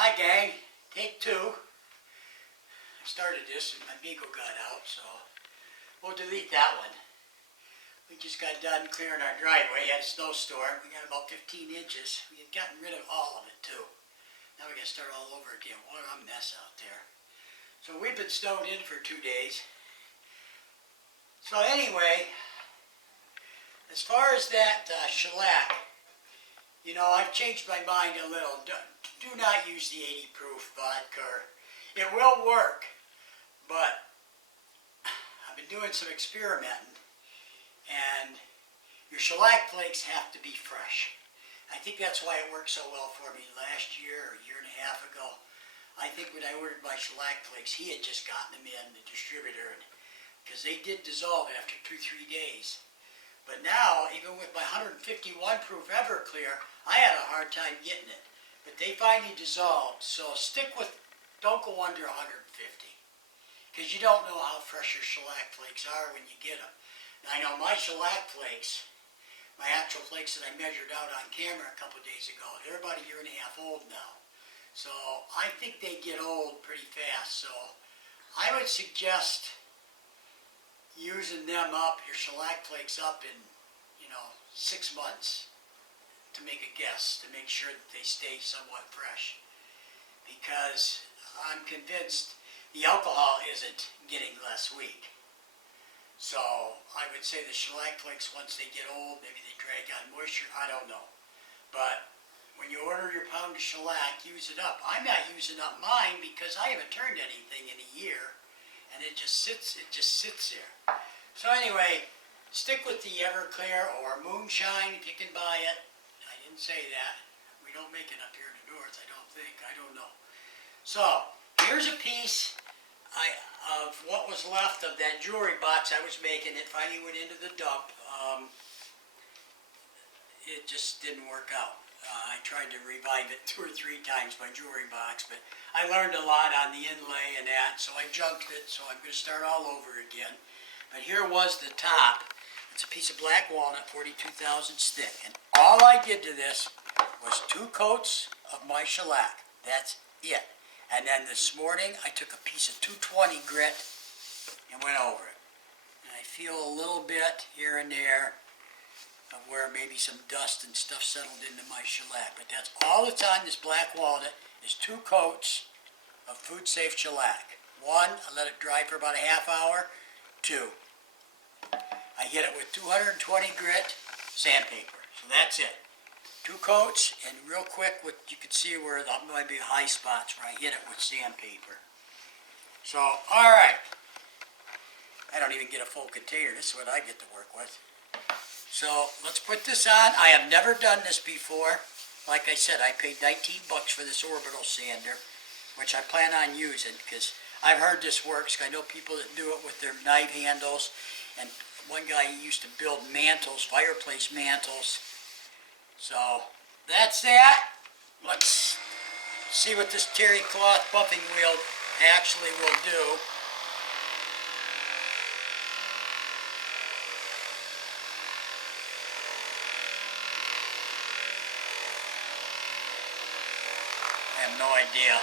Hi gang, take two. I started this and my beagle got out, so we'll delete that one. We just got done clearing our driveway. Had a snowstorm. We got about 15 inches. We had gotten rid of all of it too. Now we got to start all over again. What a mess out there. So we've been snowed in for 2 days. So anyway, as far as that shellac, you know, I've changed my mind a little. Do not use the 80 proof vodka. It will work, but I've been doing some experimenting, and your shellac flakes have to be fresh. I think that's why it worked so well for me last year or a year and a half ago. I think when I ordered my shellac flakes, he had just gotten them in, the distributor, because they did dissolve after 2-3 days. But now, even with my 151 proof Everclear, I had a hard time getting it. But they finally dissolved, so stick with, don't go under 150. Because you don't know how fresh your shellac flakes are when you get them. Now, I know my shellac flakes, my actual flakes that I measured out on camera a couple of days ago, they're about 1.5 years old now. So I think they get old pretty fast. So I would suggest using them up, your shellac flakes up in, 6 months to make a guess, to make sure that they stay somewhat fresh. Because I'm convinced the alcohol isn't getting less weak. So I would say the shellac flakes, once they get old, maybe they drag on moisture, I don't know. But when you order your pound of shellac, use it up. I'm not using up mine because I haven't turned anything in a year, and it just sits there. So anyway, stick with the Everclear or Moonshine if you can buy it. I didn't say that. We don't make it up here in the north, I don't think. I don't know. So here's a piece of what was left of that jewelry box I was making. It finally went into the dump. It just didn't work out. I tried to revive it 2 or 3 times, my jewelry box, but I learned a lot on the inlay and that, so I junked it, so I'm going to start all over again. But here was the top. It's a piece of black walnut, 42 thousandths thick, and all I did to this was 2 coats of my shellac. That's it. And then this morning, I took a piece of 220 grit and went over it. And I feel a little bit here and there of where maybe some dust and stuff settled into my shellac. But that's all that's on this black walnut is 2 coats of food safe shellac. 1, I let it dry for about a half hour. 2, I hit it with 220 grit sandpaper. So that's it. 2 coats, and real quick, you can see where there might be high spots where I hit it with sandpaper. So, alright. I don't even get a full container. This is what I get to work with. So, let's put this on. I have never done this before. Like I said, I paid $19 for this orbital sander, which I plan on using, because I've heard this works. I know people that do it with their knife handles, and one guy used to build mantles, fireplace mantles. So, that's that. Let's see what this terry cloth buffing wheel actually will do. I have no idea.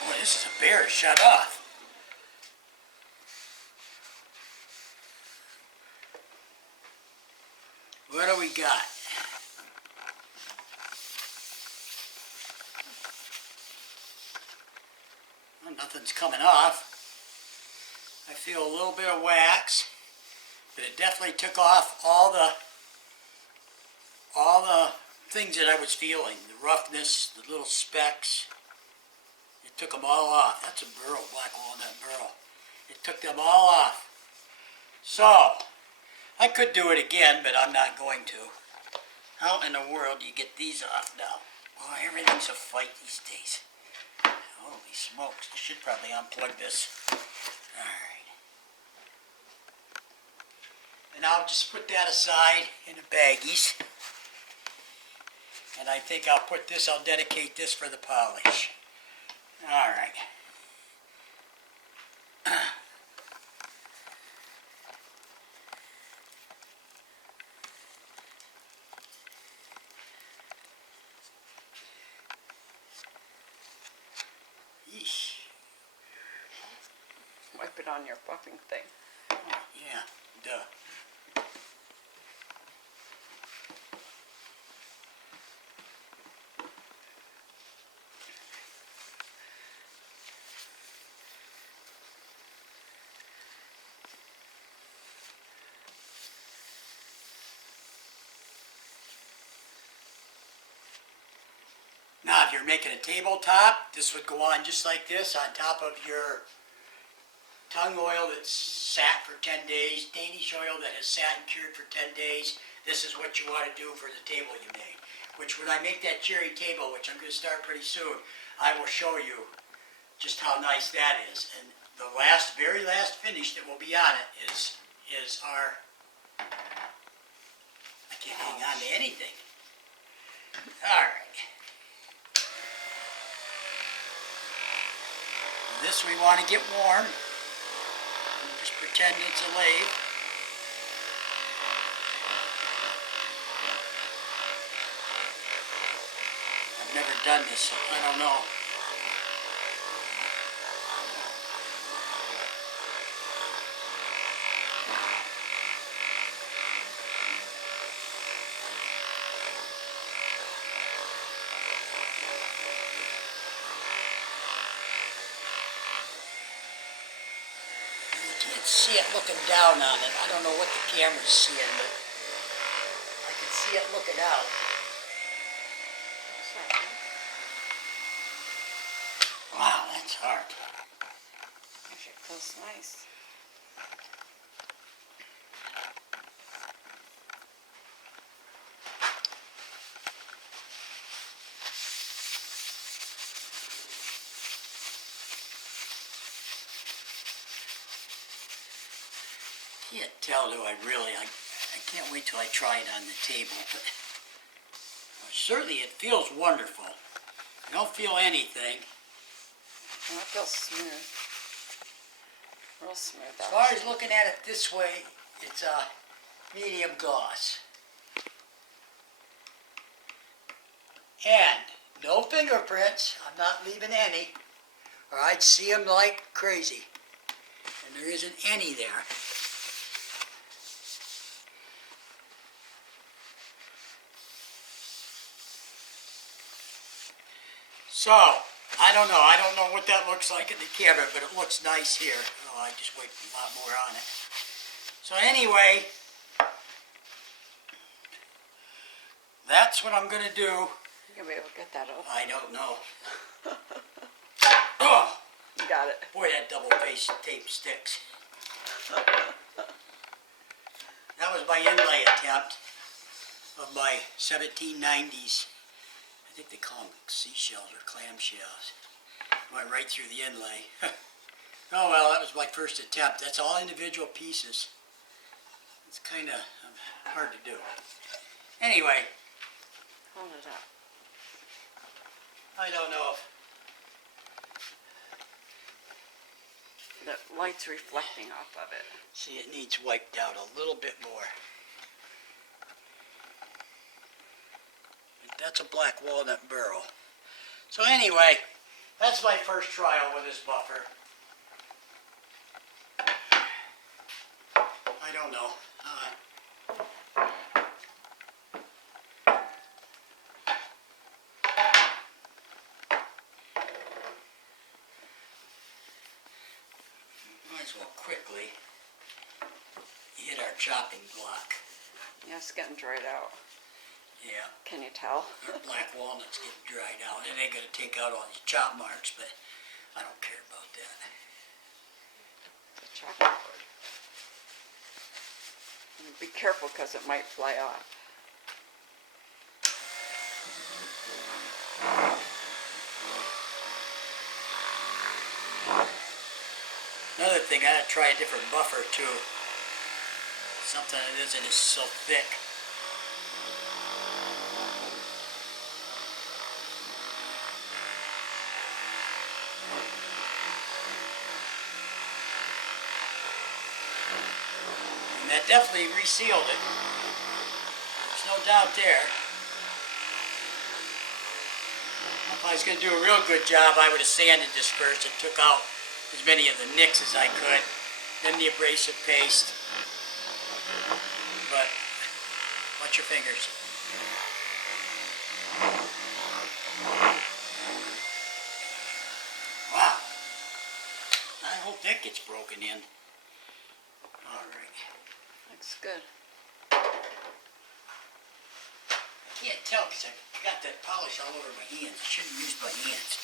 Boy, this is a bear. Shut off. What do we got? Well, nothing's coming off. I feel a little bit of wax, but it definitely took off all the things that I was feeling. The roughness, the little specks. It took them all off. That's a burl, black walnut burl. It took them all off. So, I could do it again, but I'm not going to. How in the world do you get these off now? Oh, everything's a fight these days. Holy smokes, I should probably unplug this. Alright. And I'll just put that aside in the baggies. And I think I'll dedicate this for the polish. Alright. on your buffing thing. Oh, yeah, duh. Now, if you're making a tabletop, this would go on just like this on top of your tongue oil that's sat for 10 days, Danish oil that has sat and cured for 10 days. This is what you want to do for the table you made. Which when I make that cherry table, which I'm going to start pretty soon, I will show you just how nice that is. And the very last finish that will be on it is our, I can't hang on to anything. All right. This we want to get warm. Just pretend it's a lathe. I've never done this, so I don't know. See it looking down on it. I don't know what the camera's seeing, but I can see it looking out. Wow, that's hard. Actually, it feels nice. Can't tell, do I really? I can't wait till I try it on the table, but certainly it feels wonderful. I don't feel anything. And it feels smooth. Real smooth. As far as looking at it this way, it's a medium gloss. And no fingerprints. I'm not leaving any, or I'd see them like crazy. And there isn't any there. So, I don't know what that looks like in the camera, but it looks nice here. Oh, I just wiped a lot more on it. So anyway, that's what I'm going to do. You're going to be able to get that open. I don't know. Oh, you got it. Boy, that double-faced tape sticks. That was my inlay attempt of my 1790s. I think they call them seashells or clamshells. Went right through the inlay. Oh well, that was my first attempt. That's all individual pieces. It's kind of hard to do. Anyway. Hold it up. I don't know if... The light's reflecting off of it. See, it needs wiped out a little bit more. That's a black walnut burl. So anyway, that's my first trial with this buffer. I don't know. Might as well quickly hit our chopping block. Yeah, it's getting dried out. Yeah. Can you tell? Our black walnut's getting dried out. It ain't going to take out all these chop marks, but I don't care about that. The chopping board. And be careful because it might fly off. Another thing, I gotta try a different buffer too. Something that isn't as so thick. That definitely resealed it. There's no doubt there. If I was going to do a real good job, I would have sanded this first and took out as many of the nicks as I could. then the abrasive paste. But watch your fingers. Wow. I hope that gets broken in. All right. Looks good. I can't tell because I got that polish all over my hands. I shouldn't use my hands.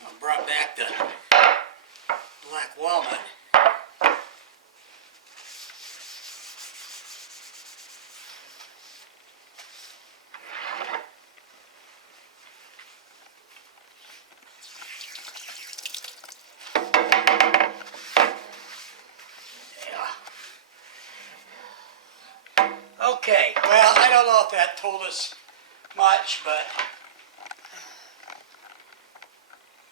I brought back the black walnut. Okay, well, I don't know if that told us much, but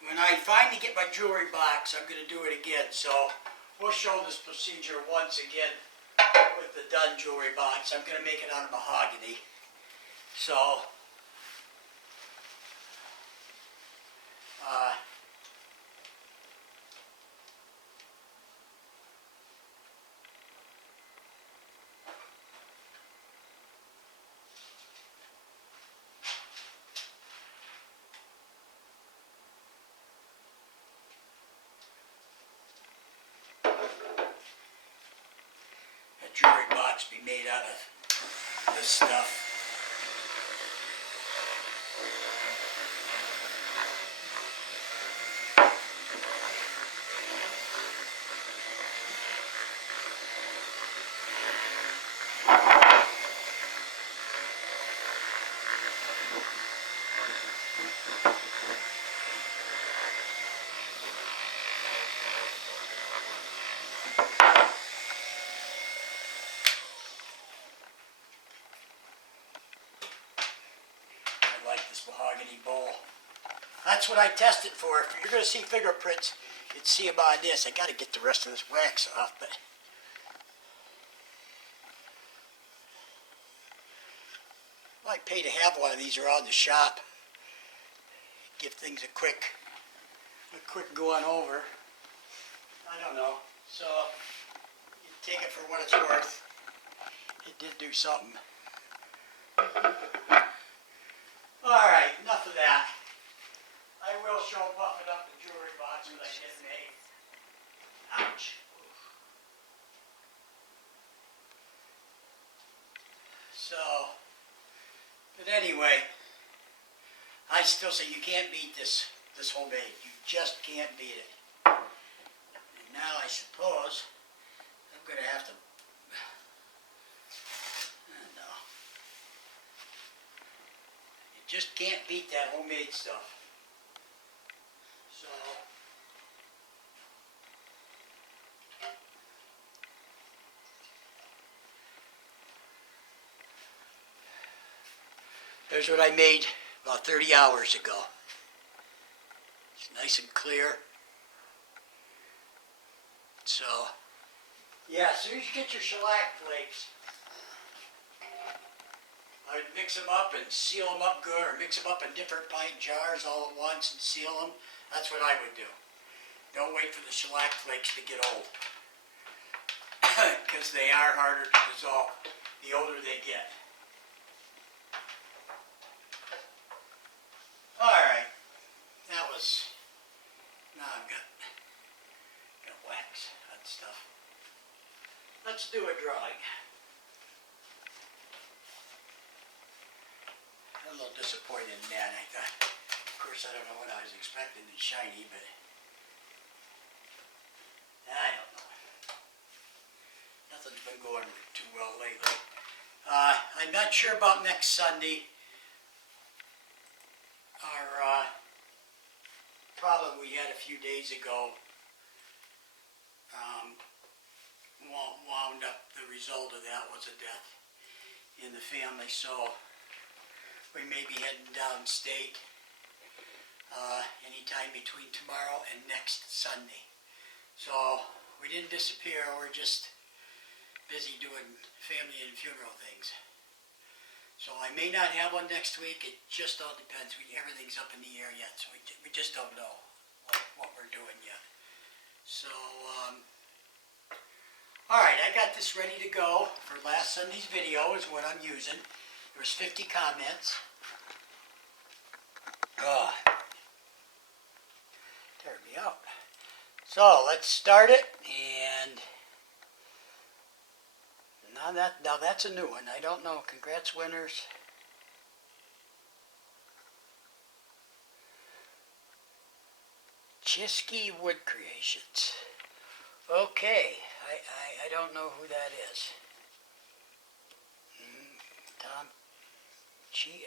when I finally get my jewelry box, I'm going to do it again. So we'll show this procedure once again with the done jewelry box. I'm going to make it out of mahogany. So, a jewelry box be made out of this stuff. I like this mahogany bowl. That's what I tested for. If you're going to see fingerprints, you'd see them on this. I got to get the rest of this wax off, but I'd pay to have one of these around the shop. Give things a quick going over. I don't know. So you take it for what it's worth. It did do something. All right, enough of that. I will show buffing up the jewelry box when I get it made. Ouch. So, but anyway, I still say you can't beat this homemade. You just can't beat it. And now I suppose I'm going to have to, no. You just can't beat that homemade stuff. So, there's what I made about 30 hours ago. It's nice and clear. So, yeah, as soon as you get your shellac flakes, I would mix them up and seal them up good, or mix them up in different pint jars all at once and seal them. That's what I would do. Don't wait for the shellac flakes to get old, because they are harder to dissolve the older they get. Alright, that was, now I've got wax and stuff. Let's do a drawing. I'm a little disappointed in that. I thought, of course, I don't know what I was expecting. It's shiny, but I don't know. Nothing's been going too well lately. I'm not sure about next Sunday. Our problem we had a few days ago wound up, the result of that was a death in the family, so we may be heading downstate anytime between tomorrow and next Sunday. So we didn't disappear, we're just busy doing family and funeral things. So I may not have one next week. It just all depends. Everything's up in the air yet, so we just don't know what we're doing yet. So, all right, I got this ready to go for last Sunday's video is what I'm using. There was 50 comments. Oh, tired me out. So let's start it, and now that's a new one. I don't know. Congrats, winners. Chiskie Wood Creations. Okay, I don't know who that is. Tom Chiskie.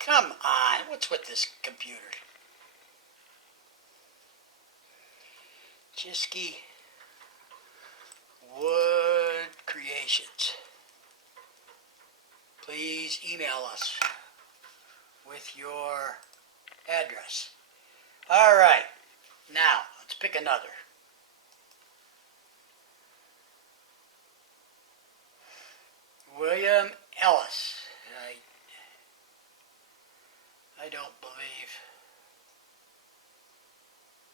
Come on, what's with this computer? Chiskie Wood Creations. Please email us with your address. All right, now let's pick another. William Ellis. I don't believe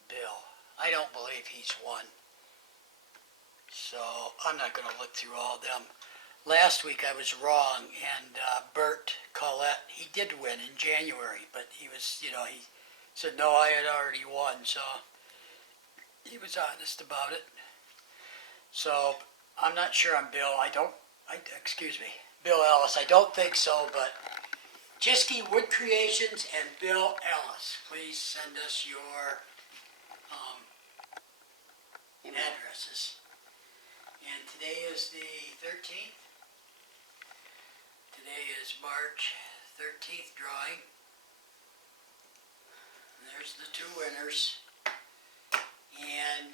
Bill. I don't believe he's won. So I'm not going to look through all of them. Last week I was wrong, and Bert Collette, he did win in January, but he was, he said no, I had already won, so he was honest about it. So I'm not sure on Bill. Excuse me, Bill Ellis. I don't think so, but Chiskie Wood Creations and Bill Ellis, please send us your addresses. And today is the 13th. Today is March 13th drawing. And there's the two winners. And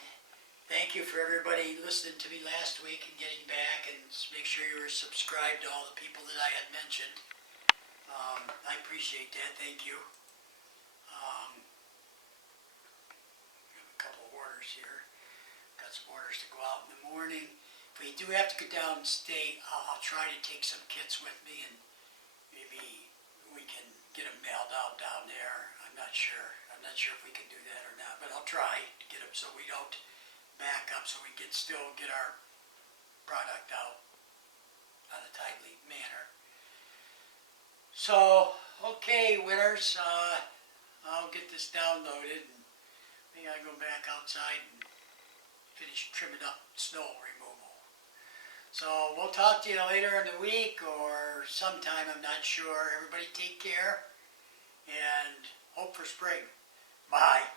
thank you for everybody listening to me last week and getting back, and make sure you were subscribed to all the people that I had mentioned. I appreciate that. Thank you. We have a couple of orders here. Got some orders to go out in the morning. If we do have to go down and stay, I'll try to take some kits with me, and maybe we can get them mailed out down there. I'm not sure. I'm not sure if we can do that or not, but I'll try to get them so we don't back up, so we can still get our product out in a timely manner. So, okay, winners, I'll get this downloaded, and maybe I'll go back outside and finish trimming up snow removal. So we'll talk to you later in the week or sometime, I'm not sure. Everybody take care and hope for spring. Bye.